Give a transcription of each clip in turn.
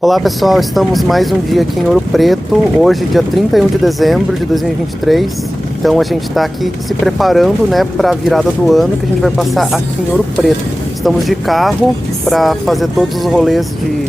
Olá pessoal, estamos mais um dia aqui em Ouro Preto, hoje dia 31 de dezembro de 2023. Então a gente está aqui se preparando, né, para a virada do ano que a gente vai passar aqui em Ouro Preto. Estamos de carro para fazer todos os rolês de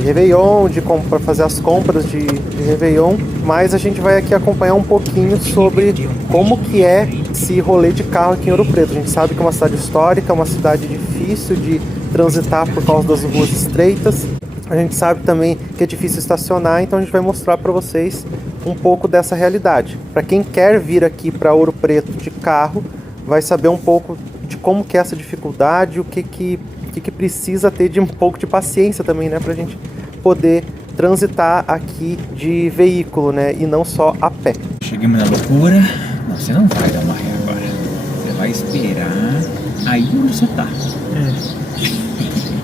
Réveillon, para fazer as compras de Réveillon, mas a gente vai aqui acompanhar um pouquinho sobre como que é esse rolê de carro aqui em Ouro Preto. A gente sabe que é uma cidade histórica, é uma cidade difícil de transitar por causa das ruas estreitas. A gente sabe também que é difícil estacionar, então a gente vai mostrar para vocês um pouco dessa realidade. Para quem quer vir aqui para Ouro Preto de carro, vai saber um pouco de como que é essa dificuldade, o que precisa ter de um pouco de paciência também, né, para a gente poder transitar aqui de veículo, né, e não só a pé. Chegamos na loucura. Não, você não vai dar uma ré agora. Você vai esperar aí onde você tá.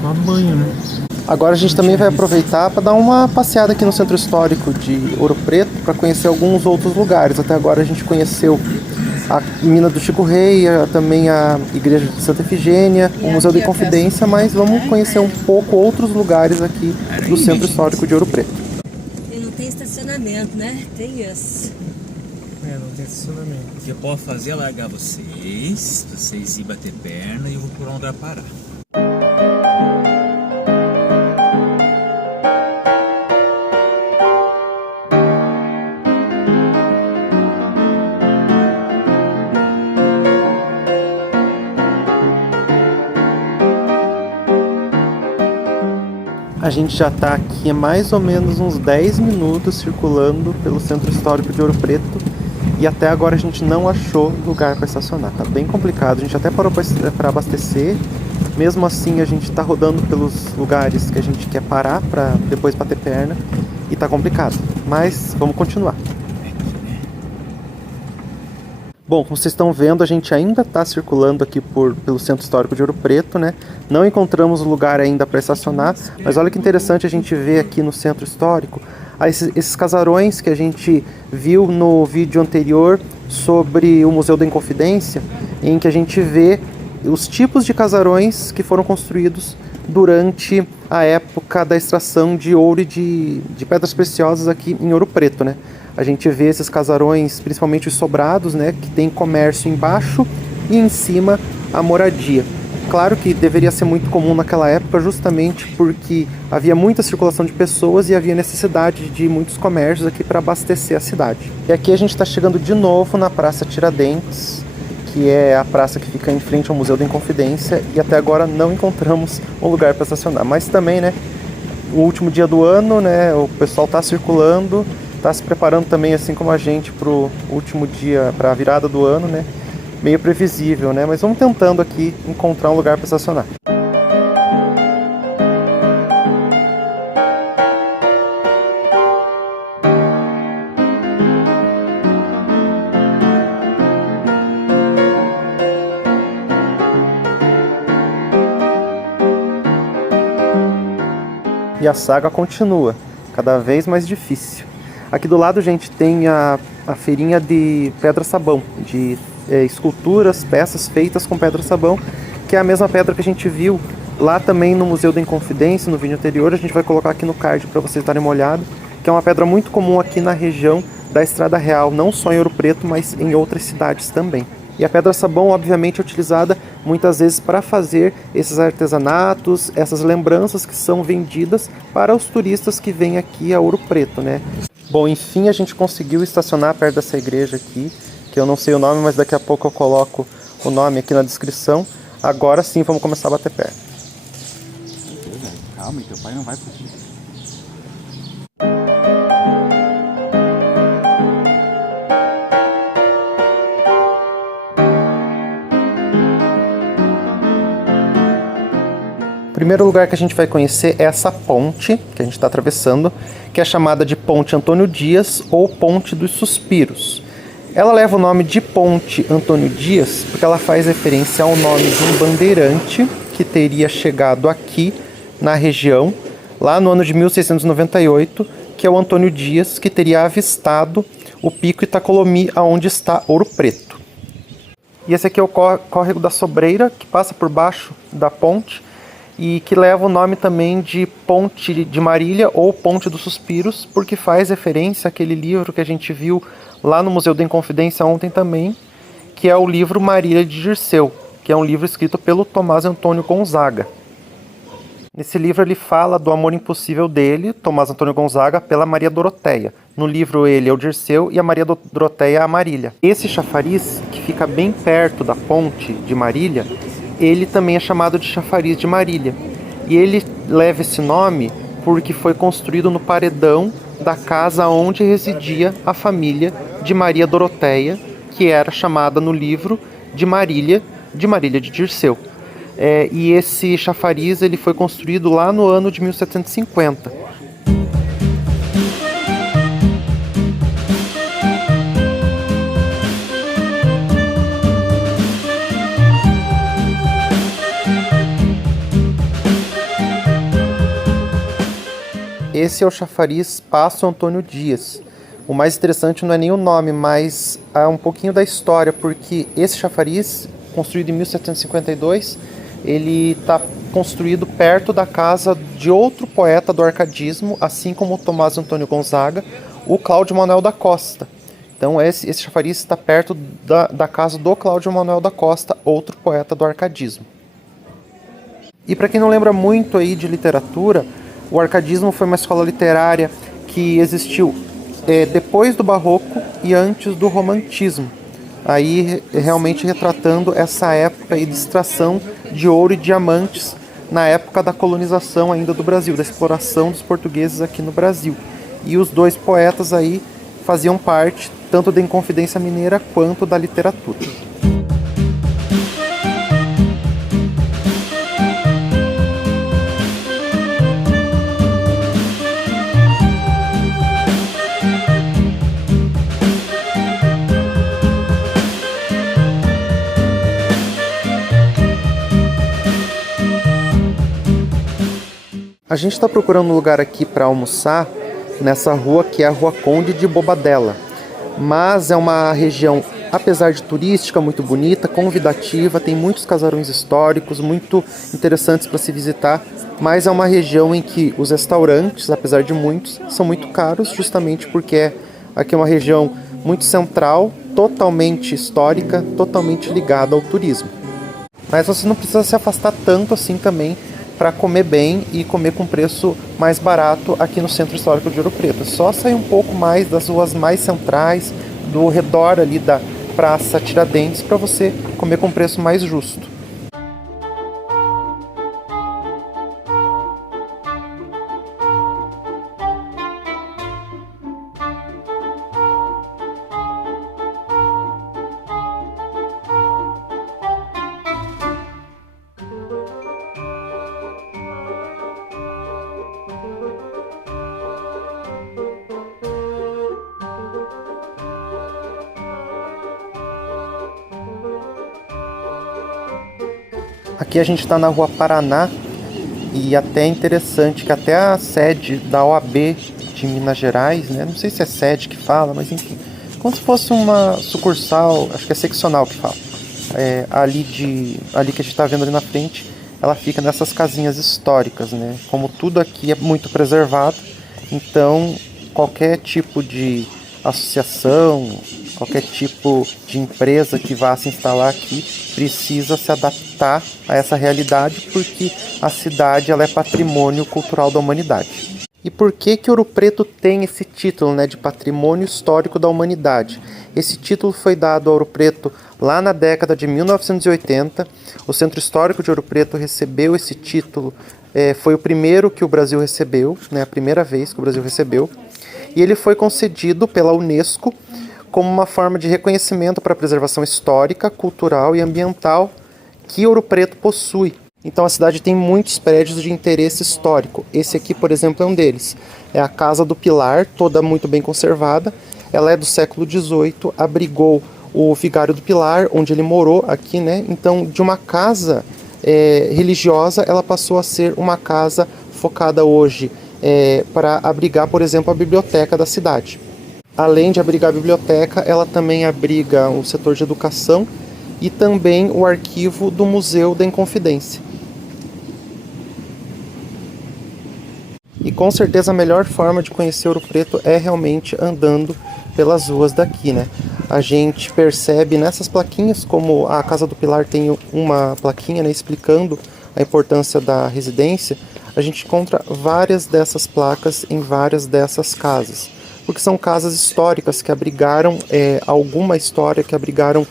Tomar banho, né? Agora a gente também vai aproveitar para dar uma passeada aqui no centro histórico de Ouro Preto para conhecer alguns outros lugares. Até agora a gente conheceu a mina do Chico Rei, também a igreja de Santa Efigênia, o Museu da Inconfidência, mas vamos conhecer um pouco outros lugares aqui do centro histórico de Ouro Preto. E não tem estacionamento, né? Tem isso. Não tem estacionamento. O que eu posso fazer é largar vocês ir bater perna e eu vou por um lugar parar. A gente já está aqui há mais ou menos uns 10 minutos circulando pelo centro histórico de Ouro Preto e até agora a gente não achou lugar para estacionar. Tá bem complicado, a gente até parou para abastecer, mesmo assim a gente está rodando pelos lugares que a gente quer parar para depois bater perna e tá complicado, mas vamos continuar. Bom, como vocês estão vendo, a gente ainda está circulando aqui pelo centro histórico de Ouro Preto, né? Não encontramos lugar ainda para estacionar, mas olha que interessante a gente ver aqui no centro histórico esses casarões que a gente viu no vídeo anterior sobre o Museu da Inconfidência, em que a gente vê os tipos de casarões que foram construídos durante a época da extração de ouro e de pedras preciosas aqui em Ouro Preto, né? A gente vê esses casarões, principalmente os sobrados, né, que tem comércio embaixo e em cima a moradia. Claro que deveria ser muito comum naquela época, justamente porque havia muita circulação de pessoas e havia necessidade de muitos comércios aqui para abastecer a cidade. E aqui a gente está chegando de novo na Praça Tiradentes, que é a praça que fica em frente ao Museu da Inconfidência, e até agora não encontramos um lugar para estacionar. Mas também, né, o último dia do ano, né, o pessoal está circulando, está se preparando também, assim como a gente, para o último dia, para a virada do ano, né? Meio previsível, né? Mas vamos tentando aqui encontrar um lugar para estacionar. E a saga continua, cada vez mais difícil. Aqui do lado, gente, tem a feirinha de pedra-sabão, de esculturas, peças feitas com pedra-sabão, que é a mesma pedra que a gente viu lá também no Museu da Inconfidência, no vídeo anterior. A gente vai colocar aqui no card para vocês darem uma olhada, que é uma pedra muito comum aqui na região da Estrada Real, não só em Ouro Preto, mas em outras cidades também. E a pedra-sabão, obviamente, é utilizada muitas vezes para fazer esses artesanatos, essas lembranças que são vendidas para os turistas que vêm aqui a Ouro Preto, né? Bom, enfim, a gente conseguiu estacionar perto dessa igreja aqui, que eu não sei o nome, mas daqui a pouco eu coloco o nome aqui na descrição. Agora sim, vamos começar a bater perna. Calma, teu pai não vai fugir. O primeiro lugar que a gente vai conhecer é essa ponte que a gente está atravessando, que é chamada de Ponte Antônio Dias ou Ponte dos Suspiros. Ela leva o nome de Ponte Antônio Dias porque ela faz referência ao nome de um bandeirante que teria chegado aqui na região, lá no ano de 1698, que é o Antônio Dias, que teria avistado o Pico Itacolomi, aonde está Ouro Preto. E esse aqui é o córrego da Sobreira, que passa por baixo da ponte. e que leva o nome também de Ponte de Marília ou Ponte dos Suspiros, porque faz referência àquele livro que a gente viu lá no Museu da Inconfidência ontem também, que é o livro Marília de Dirceu, que é um livro escrito pelo Tomás Antônio Gonzaga. Nesse livro ele fala do amor impossível dele, Tomás Antônio Gonzaga, pela Maria Doroteia. No livro ele é o Dirceu e a Maria Doroteia é a Marília. Esse chafariz, que fica bem perto da ponte de Marília, ele também é chamado de chafariz de Marília. E ele leva esse nome porque foi construído no paredão da casa onde residia a família de Maria Doroteia, que era chamada no livro de Marília de Dirceu. E esse chafariz ele foi construído lá no ano de 1750. Esse é o chafariz Paço Antônio Dias. O mais interessante não é nem o nome, mas é um pouquinho da história, porque esse chafariz, construído em 1752, ele está construído perto da casa de outro poeta do arcadismo, assim como o Tomás Antônio Gonzaga, o Cláudio Manuel da Costa. Então esse chafariz está perto da casa do Cláudio Manuel da Costa, outro poeta do arcadismo. E para quem não lembra muito aí de literatura, o arcadismo foi uma escola literária que existiu depois do Barroco e antes do Romantismo. Aí realmente retratando essa época de extração de ouro e diamantes na época da colonização ainda do Brasil, da exploração dos portugueses aqui no Brasil. E os dois poetas aí faziam parte tanto da Inconfidência Mineira quanto da literatura. A gente está procurando um lugar aqui para almoçar nessa rua que é a Rua Conde de Bobadela. Mas é uma região, apesar de turística, muito bonita, convidativa, tem muitos casarões históricos, muito interessantes para se visitar, mas é uma região em que os restaurantes, apesar de muitos, são muito caros, justamente porque aqui é uma região muito central, totalmente histórica, totalmente ligada ao turismo. Mas você não precisa se afastar tanto assim também para comer bem e comer com preço mais barato aqui no Centro Histórico de Ouro Preto. É só sair um pouco mais das ruas mais centrais, do redor ali da Praça Tiradentes, para você comer com preço mais justo. Aqui a gente está na Rua Paraná e até é interessante que até a sede da OAB de Minas Gerais, né? Não sei se é sede que fala, mas enfim, como se fosse uma sucursal, acho que é seccional que fala. Ali que a gente está vendo ali na frente, ela fica nessas casinhas históricas, né? Como tudo aqui é muito preservado, então qualquer tipo de associação, qualquer tipo de empresa que vá se instalar aqui precisa se adaptar a essa realidade, porque a cidade ela é patrimônio cultural da humanidade. E por que Ouro Preto tem esse título, né, de Patrimônio Histórico da Humanidade? Esse título foi dado a Ouro Preto lá na década de 1980. O Centro Histórico de Ouro Preto recebeu esse título, foi o primeiro que o Brasil recebeu, né, a primeira vez que o Brasil recebeu. E ele foi concedido pela Unesco como uma forma de reconhecimento para a preservação histórica, cultural e ambiental que Ouro Preto possui. Então a cidade tem muitos prédios de interesse histórico. Esse aqui, por exemplo, é um deles. É a Casa do Pilar, toda muito bem conservada. Ela é do século XVIII, abrigou o Vigário do Pilar, onde ele morou aqui, né? Então, de uma casa religiosa, ela passou a ser uma casa focada hoje para abrigar, por exemplo, a biblioteca da cidade. Além de abrigar a biblioteca, ela também abriga o setor de educação e também o arquivo do Museu da Inconfidência. E com certeza a melhor forma de conhecer Ouro Preto é realmente andando pelas ruas daqui, né? A gente percebe nessas plaquinhas, como a Casa do Pilar tem uma plaquinha, né, explicando a importância da residência, a gente encontra várias dessas placas em várias dessas casas, porque são casas históricas que abrigaram alguma história, que abrigaram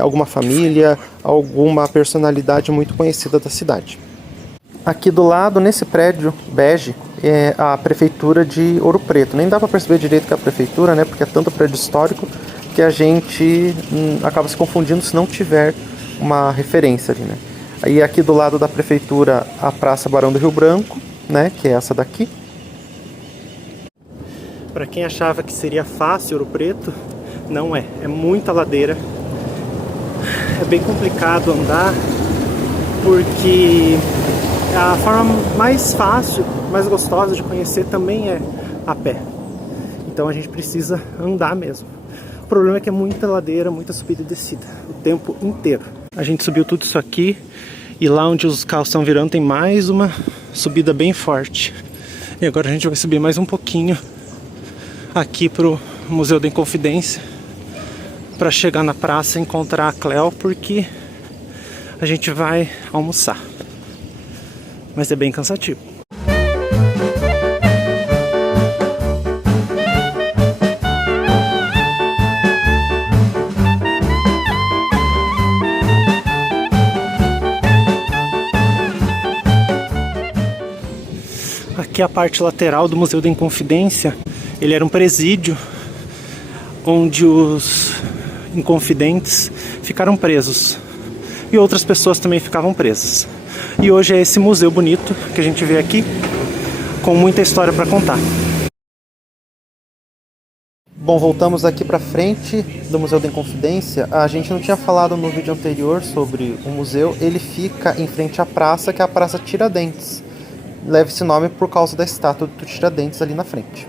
alguma família, alguma personalidade muito conhecida da cidade. Aqui do lado, nesse prédio bege, é a prefeitura de Ouro Preto. Nem dá para perceber direito que é a prefeitura, né? Porque é tanto prédio histórico que a gente acaba se confundindo se não tiver uma referência ali, né? Aí aqui do lado da prefeitura, a Praça Barão do Rio Branco, né? Que é essa daqui. Para quem achava que seria fácil Ouro Preto, não é. É muita ladeira. É bem complicado andar, porque a forma mais fácil, mais gostosa de conhecer também é a pé. Então a gente precisa andar mesmo. O problema é que é muita ladeira, muita subida e descida, o tempo inteiro. A gente subiu tudo isso aqui e lá onde os carros estão virando tem mais uma subida bem forte. E agora a gente vai subir mais um pouquinho aqui pro Museu da Inconfidência para chegar na praça e encontrar a Cleo, porque a gente vai almoçar. Mas é bem cansativo. Aqui a parte lateral do Museu da Inconfidência, ele era um presídio onde os inconfidentes ficaram presos e outras pessoas também ficavam presas. E hoje é esse museu bonito que a gente vê aqui, com muita história para contar. Bom, voltamos aqui para frente do Museu da Inconfidência. A gente não tinha falado no vídeo anterior sobre o museu. Ele fica em frente à praça, que é a Praça Tiradentes. Leva esse nome por causa da estátua do Tiradentes ali na frente.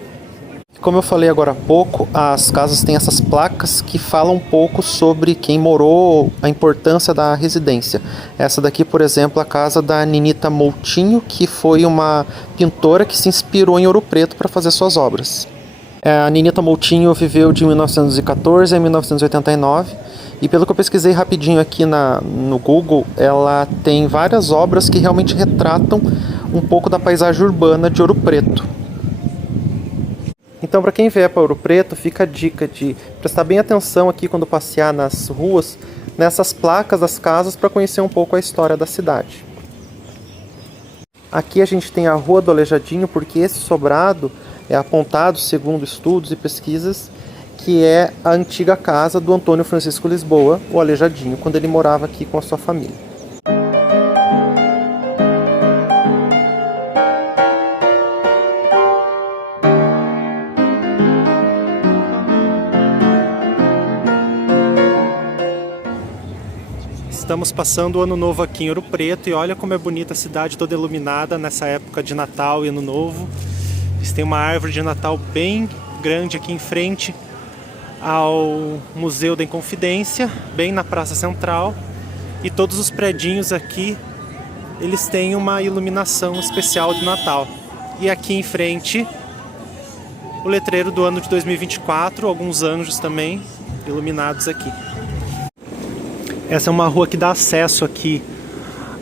Como eu falei agora há pouco, as casas têm essas placas que falam um pouco sobre quem morou, a importância da residência. Essa daqui, por exemplo, a casa da Ninita Moutinho, que foi uma pintora que se inspirou em Ouro Preto para fazer suas obras. A Ninita Moutinho viveu de 1914 a 1989 e pelo que eu pesquisei rapidinho aqui no Google, ela tem várias obras que realmente retratam um pouco da paisagem urbana de Ouro Preto. Então, para quem vier para Ouro Preto, fica a dica de prestar bem atenção aqui quando passear nas ruas, nessas placas das casas, para conhecer um pouco a história da cidade. Aqui a gente tem a Rua do Aleijadinho, porque esse sobrado é apontado, segundo estudos e pesquisas, que é a antiga casa do Antônio Francisco Lisboa, o Aleijadinho, quando ele morava aqui com a sua família. Estamos passando o Ano Novo aqui em Ouro Preto e olha como é bonita a cidade toda iluminada nessa época de Natal e Ano Novo. Eles têm uma árvore de Natal bem grande aqui em frente ao Museu da Inconfidência, bem na Praça Central. E todos os predinhos aqui, eles têm uma iluminação especial de Natal. E aqui em frente, o letreiro do ano de 2024, alguns anjos também iluminados aqui. Essa é uma rua que dá acesso aqui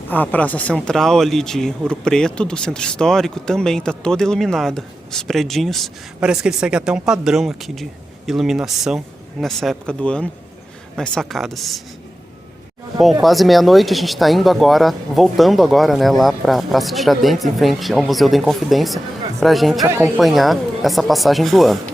à Praça Central ali de Ouro Preto, do Centro Histórico, também está toda iluminada. Os predinhos, parece que eles seguem até um padrão aqui de iluminação nessa época do ano, nas sacadas. Bom, quase meia-noite, a gente está indo agora, voltando agora, né, lá para a Praça Tiradentes, em frente ao Museu da Inconfidência, para a gente acompanhar essa passagem do ano.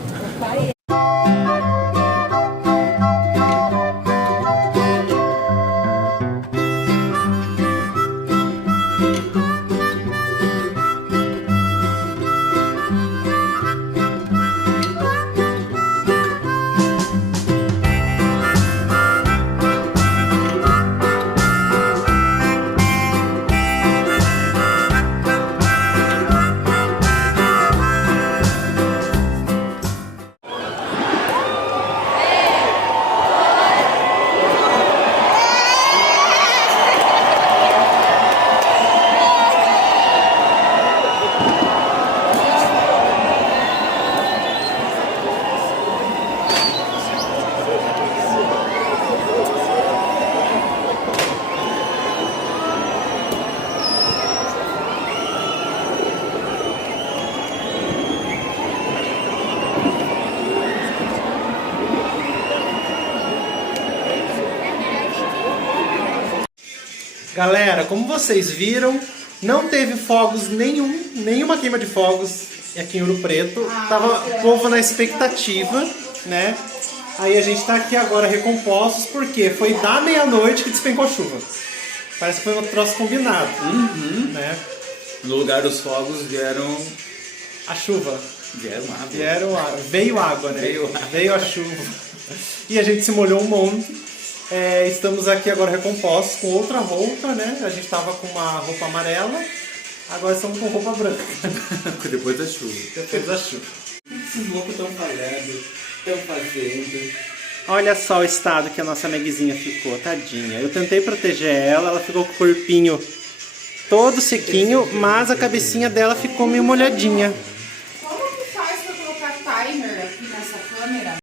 Galera, como vocês viram, não teve fogos nenhuma queima de fogos aqui em Ouro Preto. Tava o povo na expectativa, né? Aí a gente tá aqui agora recompostos, porque foi da meia-noite que despencou chuva. Parece que foi um troço combinado, né? No lugar dos fogos vieram... A chuva. Vieram água. Veio água, né? Veio a chuva. E a gente se molhou um monte. Estamos aqui agora recompostos com outra roupa, né? A gente tava com uma roupa amarela, agora estamos com roupa branca. Depois da chuva. Depois da chuva. Esses loucos estão falhando, estão fazendo... Olha só o estado que a nossa Megzinha ficou, tadinha. Eu tentei proteger ela ficou com o corpinho todo sequinho, mas a cabecinha dela ficou meio molhadinha.